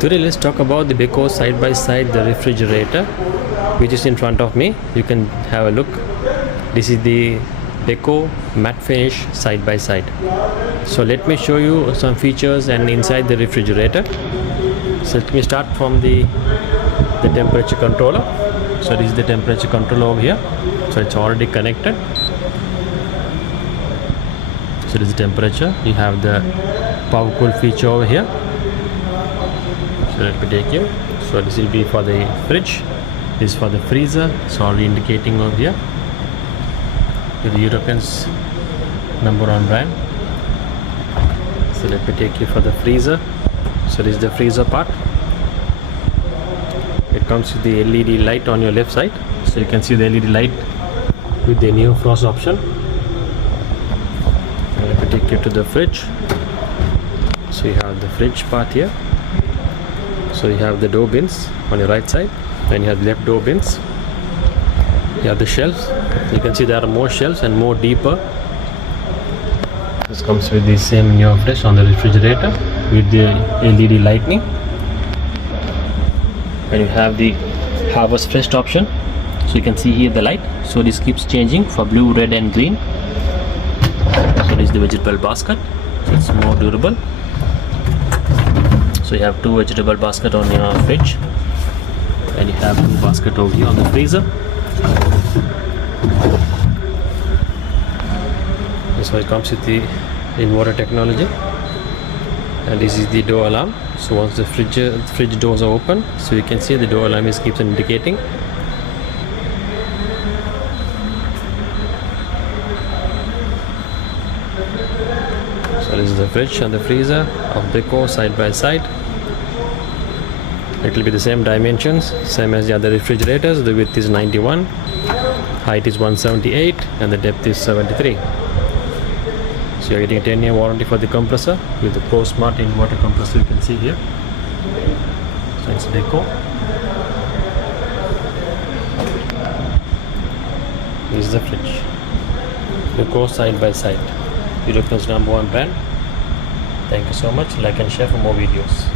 Today let's talk about the Beko side by side the refrigerator which is in front of me. You can have a look. This is the Beko matte finish side by side. So let me show you some features and inside the refrigerator. So let me start from the temperature controller. So this is the temperature controller over here. So it's already connected. So this is the temperature. You have the power cool feature over here. So let me take you. So this will be for the fridge. This is for the freezer. It's already indicating over here with the European's number on brand. So let me take you for the freezer. So this is the freezer part. It comes with the LED light on your left side. So you can see the LED light with the new frost option. Let me take you to the fridge. So you have the fridge part here. So you have the door bins on your right side, and you have left door bins. You have the shelves. You can see there are more shelves and more deeper. This comes with the same new fridge on the refrigerator with the LED lighting. And you have the harvest fresh option. So you can see here the light. So this keeps changing for blue, red and green. So this is the vegetable basket. So it's more durable. So you have two vegetable basket on your fridge, and you have two basket over here on the freezer. So it comes with the inverter technology, and this is the door alarm. So once the fridge doors are open, so you can see the door alarm keeps indicating. So this is the fridge and the freezer of Beko side by side. It will be the same dimensions, same as the other refrigerators. The width is 91, height is 178, and the depth is 73. So you're getting a 10-year warranty for the compressor with the Pro Smart inverter compressor. You can see here. So it's Beko. This is the fridge. Beko side by side. Europe's #1 brand. Thank you so much. Like and share for more videos.